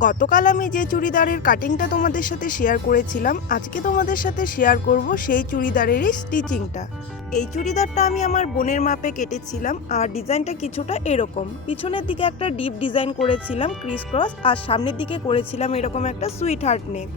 গতকাল আমি যে চুড়িদারের কাটিংটা তোমাদের সাথে শেয়ার করেছিলাম, আজকে তোমাদের সাথে শেয়ার করব সেই চুড়িদারেরই স্টিচিংটা। এই চুড়িদারটা আমি আমার বোনের মাপে কেটেছিলাম, আর ডিজাইনটা কিছুটা এরকম। পিছনের দিকে একটা ডিপ ডিজাইন করেছিলাম ক্রিস ক্রস, আর সামনের দিকে করেছিলাম এরকম একটা সুইট হার্ট নেক।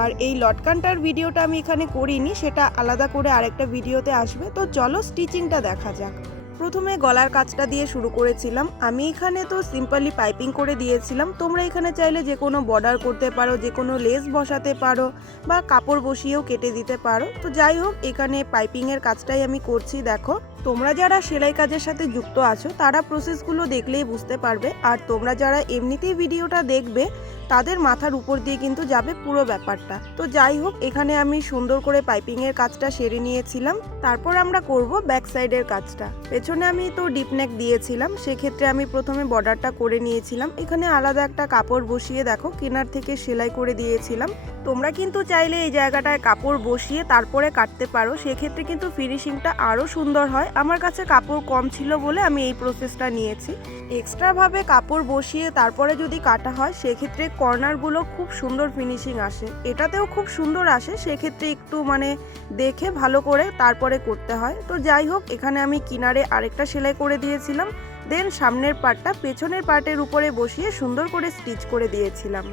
আর এই লটকানটার ভিডিওটা আমি এখানে করিনি, সেটা আলাদা করে আরেকটা ভিডিওতে আসবে। তো চলো স্টিচিংটা দেখা যাক। প্রথমে গলার কাজটা দিয়ে শুরু করেছিলাম। আমি এখানে তো সিম্পলি পাইপিং করে দিয়েছিলাম। তোমরা এখানে চাইলে যে কোনো বর্ডার করতে পারো, যে কোনো লেস বসাতে পারো, বা কাপড় বসিয়েও কেটে দিতে পারো। তো যাই হোক, এখানে পাইপিংয়ের কাজটাই আমি করছি। দেখো, তোমরা যারা সেলাই কাজের সাথে যুক্ত আছো তারা প্রসেসগুলো দেখলেই বুঝতে পারবে, আর তোমরা যারা এমনিতেই ভিডিওটা দেখবে তাদের মাথার উপর দিয়ে কিন্তু যাবে পুরো ব্যাপারটা। তো যাই হোক, এখানে আমি সুন্দর করে পাইপিংয়ের কাজটা সেরে নিয়েছিলাম। তারপর আমরা করব ব্যাক সাইডের কাজটা। পেছনে আমি তো ডিপ নেক দিয়েছিলাম, সেক্ষেত্রে আমি প্রথমে বর্ডারটা করে নিয়েছিলাম। এখানে আলাদা একটা কাপড় বসিয়ে দেখো কিনার থেকে সেলাই করে দিয়েছিলাম। তোমরা কিন্তু চাইলে এই জায়গাটায় কাপড় বসিয়ে তারপরে কাটতে পারো, সেক্ষেত্রে কিন্তু ফিনিশিংটা আরও সুন্দর হয়। আমার কাছে কাপড় কম ছিল বলে আমি এই প্রসেসটা নিয়েছি। এক্সট্রাভাবে কাপড় বসিয়ে তারপরে যদি কাটা হয় সেক্ষেত্রে কর্নারগুলো খুব সুন্দর ফিনিশিং আসে, এটাতেও খুব সুন্দর আসে। সেক্ষেত্রে একটু দেখে ভালো করে তারপরে করতে হয়। তো যাই হোক, এখানে আমি কিনারে আরেকটা সেলাই করে দিয়েছিলাম, দেন সামনের পার্টটা পেছনের পার্টের উপরে বসিয়ে সুন্দর করে স্টিচ করে দিয়েছিলাম।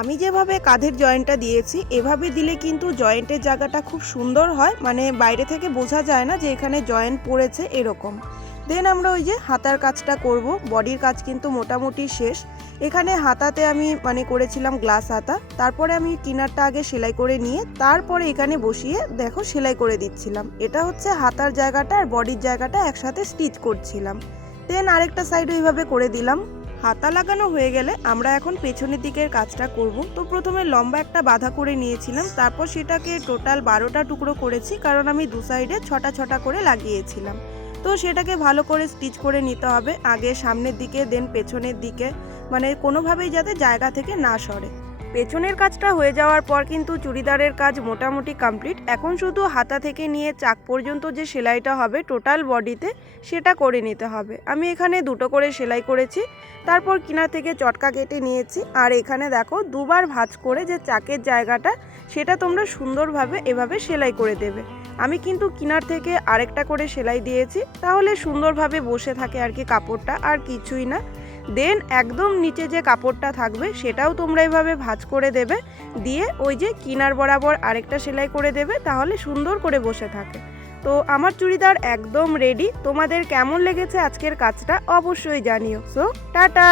আমি যেভাবে কাঁধের জয়েন্টটা দিয়েছি এভাবে দিলে কিন্তু জয়েন্টের জায়গাটা খুব সুন্দর হয়, বাইরে থেকে বোঝা যায় না যে এখানে জয়েন্ট পড়েছে এরকম। দেন আমরা ওই যে হাতার কাজটা করব। বডির কাজ কিন্তু মোটামুটি শেষ। এখানে হাতাতে আমি করেছিলাম গ্লাস হাতা। তারপরে আমি কিনারটা আগে সেলাই করে নিয়ে তারপরে এখানে বসিয়ে দেখো সেলাই করে দিচ্ছিলাম। এটা হচ্ছে হাতার জায়গাটা আর বডির জায়গাটা একসাথে স্টিচ করছিলাম। দেন আরেকটা সাইডও এইভাবে করে দিলাম। হাতা লাগানো হয়ে গেলে আমরা এখন পেছনের দিকের কাজটা করব। তো প্রথমে লম্বা একটা বাঁধা করে নিয়েছিলাম, তারপর সেটাকে টোটাল 12টা টুকরো করেছি, কারণ আমি দু সাইডে ছটা ছটা করে লাগিয়েছিলাম। তো সেটাকে ভালো করে স্টিচ করে নিতে হবে, আগে সামনের দিকে দেন পেছনের দিকে, কোনোভাবেই যাতে জায়গা থেকে না সরে। পেছনের কাজটা হয়ে যাওয়ার পর কিন্তু চুড়িদারের কাজ মোটামুটি কমপ্লিট। এখন শুধু হাতা থেকে নিয়ে চাক পর্যন্ত যে সেলাইটা হবে টোটাল বডিতে, সেটা করে নিতে হবে। আমি এখানে দুটো করে সেলাই করেছি, তারপর কিনার থেকে চটকা কেটে নিয়েছি। আর এখানে দেখো দুবার ভাঁজ করে যে চাকের জায়গাটা, সেটা তোমরা সুন্দরভাবে এভাবে সেলাই করে দেবে। আমি কিন্তু কিনার থেকে আরেকটা করে সেলাই দিয়েছি, তাহলে সুন্দরভাবে বসে থাকে আর কি কাপড়টা, আর কিছুই না। দেন একদম নিচে যে কাপড়টা থাকবে সেটাও তোমরা এভাবে ভাঁজ করে দেবে, দিয়ে ওই যে কিনার বরাবর আরেকটা সেলাই করে দেবে, তাহলে সুন্দর করে বসে থাকে। তো আমার চুড়িদার একদম রেডি। তোমাদের কেমন লেগেছে আজকের কাজটা অবশ্যই জানিও। So tata.